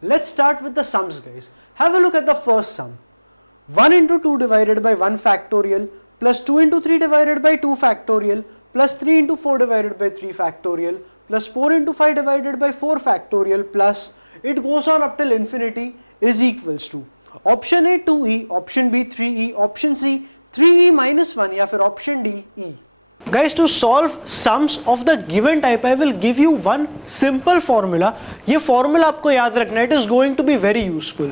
Let's start with the sums, guys. Have a look at the first sum. 1 into 2 divided by 1 factorial plus 2 into 3 divided by 2 factorial plus 3 into 4 divided by 3 factorial plus 4 into 5 divided by 4 factorial plus it goes on up till infinity is equals to option A 2e, option B 3e, option C 3e minus 1 या फिर option D e. Guys, to solve sums of the given type, I will give you one simple formula. ये formula आपको याद रखना है. It is going to be very useful.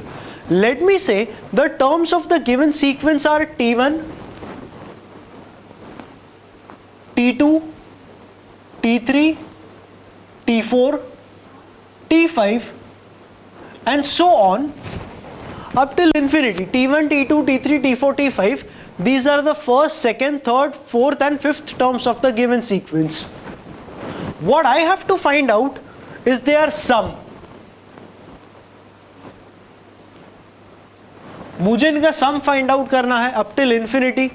Let me say the terms of the given sequence are T1, T2, T3, T4, T5 and so on up till infinity. T1, T2, T3, T4, T5. These are the first, second, third, fourth and fifth terms of the given sequence. What I have to find out is their sum. मुझे इनका sum find out करना है up till infinity.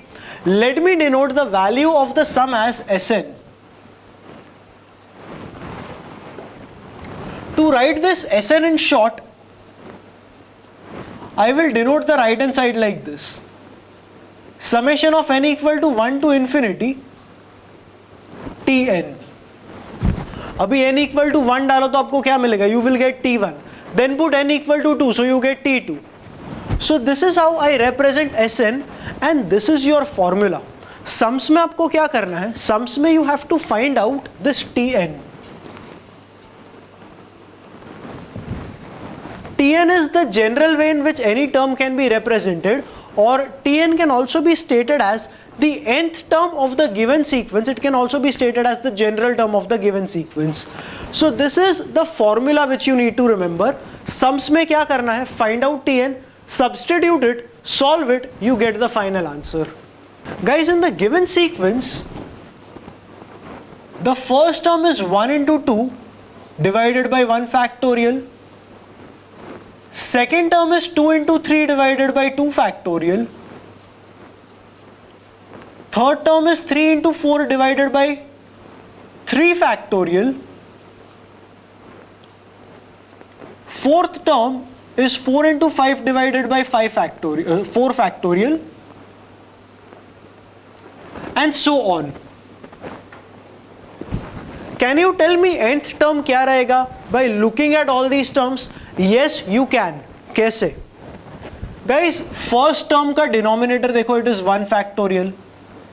Let me denote the value of the sum as Sn. To write this Sn in short, I will denote the right hand side like this. Summation of n equal to 1 to infinity Tn. अभी n equal to 1 डालो तो आपको क्या मिलेगा? You will get T1. Then put n equal to 2, so you get T2. So this is how I represent Sn and this is your formula. Sums में आपको क्या करना है? Sums में you have to find out this Tn. Tn is the general way in which any term can be represented, or Tn can also be stated as the nth term of the given sequence. It can also be stated as the general term of the given sequence. So this is the formula which you need to remember. Sums में क्या करना है? Find out Tn, substitute it, solve it, you get the final answer. Guys, in the given sequence, the first term is 1 into 2 divided by 1 factorial. Second term is 2 into 3 divided by 2 factorial. Third term is 3 into 4 divided by 3 factorial. Fourth term is 4 into 5 divided by 4 factorial. And so on. Can you tell me nth term क्या रहेगा? By looking at all these terms, yes you can. कैसे? Guys, first term का denominator देखो, it is 1 factorial.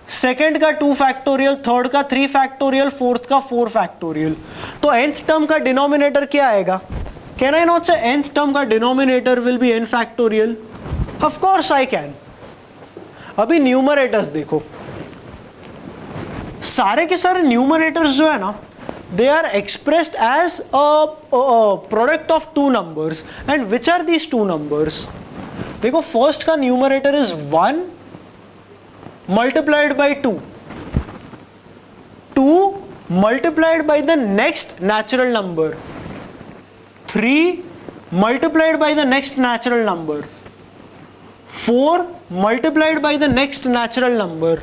Second का 2 factorial, third का 3 factorial, fourth का 4 factorial. तो nth term का denominator क्या आएगा? Can I not say nth term का denominator will be n factorial? Of course I can. अभी numerators देखो, सारे के सारे numerators जो है ना, they are expressed as a product of two numbers. And which are these two numbers? देखो, first का numerator is 1 multiplied by 2. 2 multiplied by the next natural number. 3 multiplied by the next natural number. 4 multiplied by the next natural number.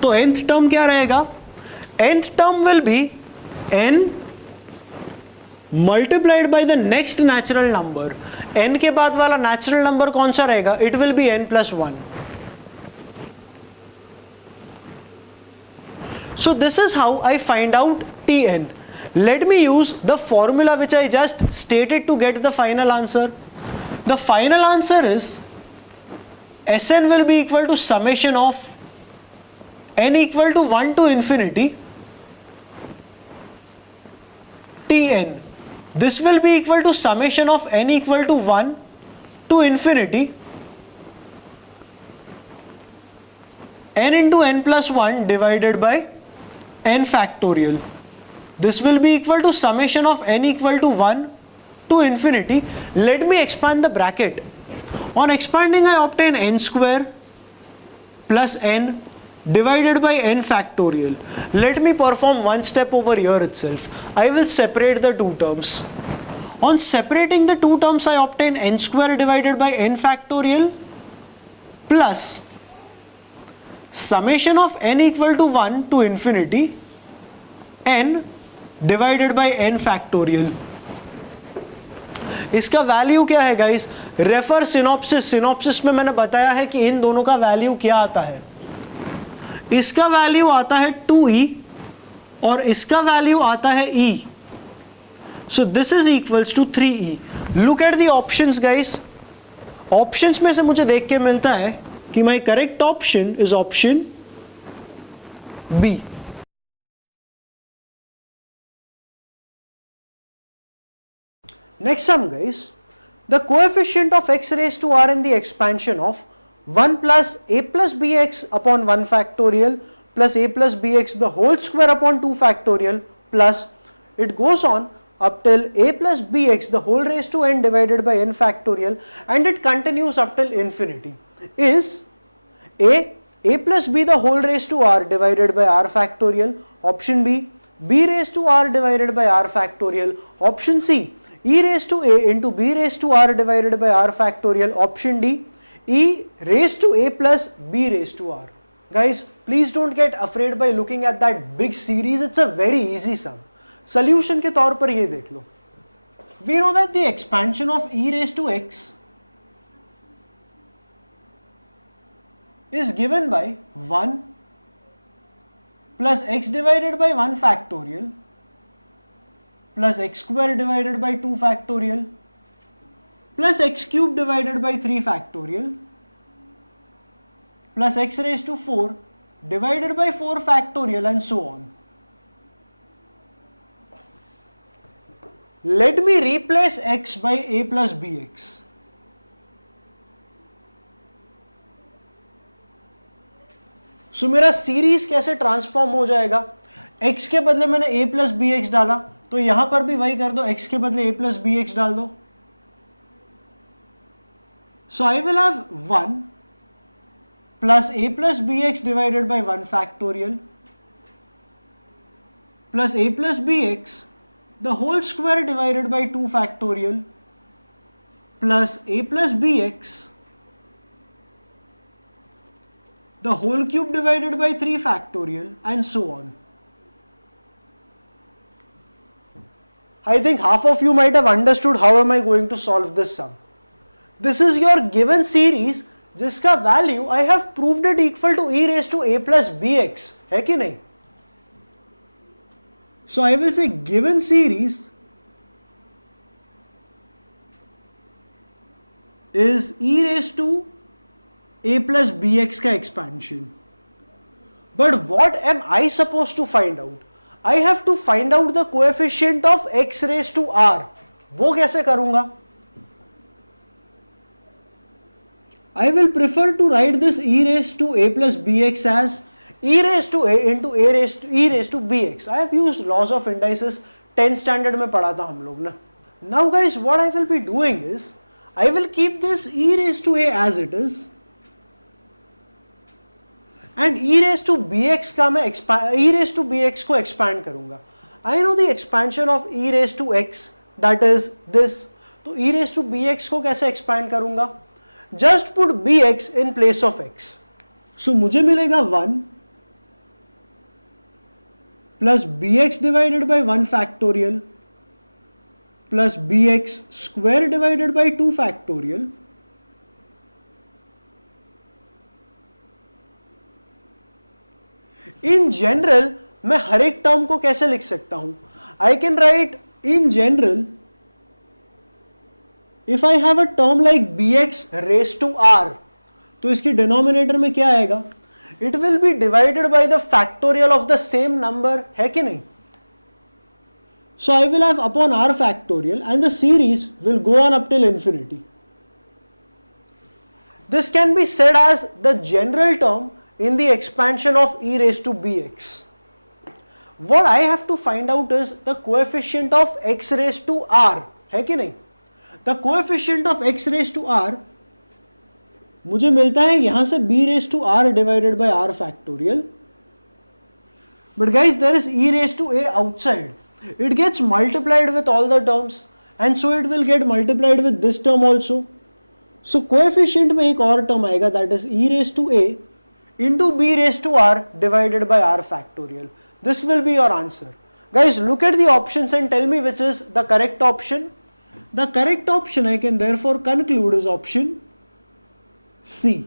तो nth term क्या रहेगा? Nth term will be n multiplied by the next natural number. n के बाद वाला natural number कौन सा रहेगा? It will be n plus 1. So this is how I find out Tn. Let me use the formula which I just stated to get the final answer. The final answer is Sn will be equal to summation of n equal to 1 to infinity Tn. This will be equal to summation of n equal to 1 to infinity n into n plus 1 divided by n factorial. This will be equal to summation of n equal to 1 to infinity. Let me expand the bracket. On expanding, I obtain n square plus n divided by n factorial. Let me perform one step over here itself. I will separate the two terms. On separating the two terms, I obtain n square divided by n factorial plus summation of n equal to 1 to infinity n divided by n factorial. इसका value क्या है guys? Refer synopsis. Synopsis में मैंने बताया है कि इन दोनों का वैल्यू क्या आता है। इसका वैल्यू आता है 2e और इसका वैल्यू आता है e. So this is equals to 3e. Look at the options guys. Options में से मुझे देख के मिलता है कि my correct option is option B. Next sum guys, the coefficient of x raised to r in the expansion of 1 plus a plus bx upon 1 factorial plus a plus bx the whole square upon 2 factorial plus it goes on up till a plus bx the whole raised to n divided by n factorial and it continues up till infinity is a plus b the whole raised to r divided by r factorial, option b raised to r divided by r factorial, option c e raised to a into b raised to r divided by r factorial, option d e raised to a plus b raised to r. Guys, please don't get afraid by looking at that big series. It's a very easy sum. Solution के तौर पर ये देख लो. We know that the expansion of e raised to x is given by 1 plus x divided by 1 factorial plus x square divided by 2 factorial plus x cube divided by 3 factorial plus x raised to 4 divided by 4 factorial and so on. Let me replace x by a plus bx. So मेरा series कैसे transform हो जाएगा? x के बदले मैंने a plus bx डाला तो यहां पर भी वही कर दो, x के बदले a plus bx डाल दो. So I will have 1 plus a plus bx divided by 1 factorial plus a plus bx the whole square divided by 2 factorial plus a plus bx the whole cube divided by 3 factorial and so on. I think half of you might have understood how am I going to solve this sum. This is your given series जिसका value I have proved it equal to e raised to a plus bx, है कि नहीं? So I will say given series is e raised to a plus bx का expansion. But what am I supposed to find out? I have to find out the coefficient of x raised to r. वो कैसे करूंगा? I will prefer to write this e raised to a plus bx as e raised to a into e raised to bx. I have used laws of indices 10th standard में पढ़ा था हम लोग ना. Now guys, what I will be doing is I will keep this e raised to a as it is and e raised to bx का मैं e raised to bx को expand करूंगा. I know the expansion of e raised to x, that is this. तो e raised to bx को कैसे expand करूंगा? Just put bx in place of x. So मुझे मिलेगा 1 plus bx divided by 1 factorial plus bx square divided by 2 factorial in general मैं हर एक term को कैसे लिख सकता हूं? I can write in general if I have a term like bx raised to r तो इसके डिनोमिनेटर में क्या आएगा? It will be divided by the factorial of the same number, है कि नहीं? So I will have upon r factorial and the series will go on up till infinity. This can be said as the general term in the expansion of e raised to bx. What I have to find out is the coefficient of x raised to r, है कि नहीं? The coefficient of x raised to r मुझे मिलता है यहां से b raised to r divided by r factorial. But guys, there is e raised to a outside. It gets multiplied with all the terms and so it will get multiplied with this term also. So coefficient में एक और term आएगा, that is e raised to a into b raised to r divided by r factorial. This will be your answer. Guys, look at the options and tell me which is the correct option. The correct option I can therefore conclude is option C.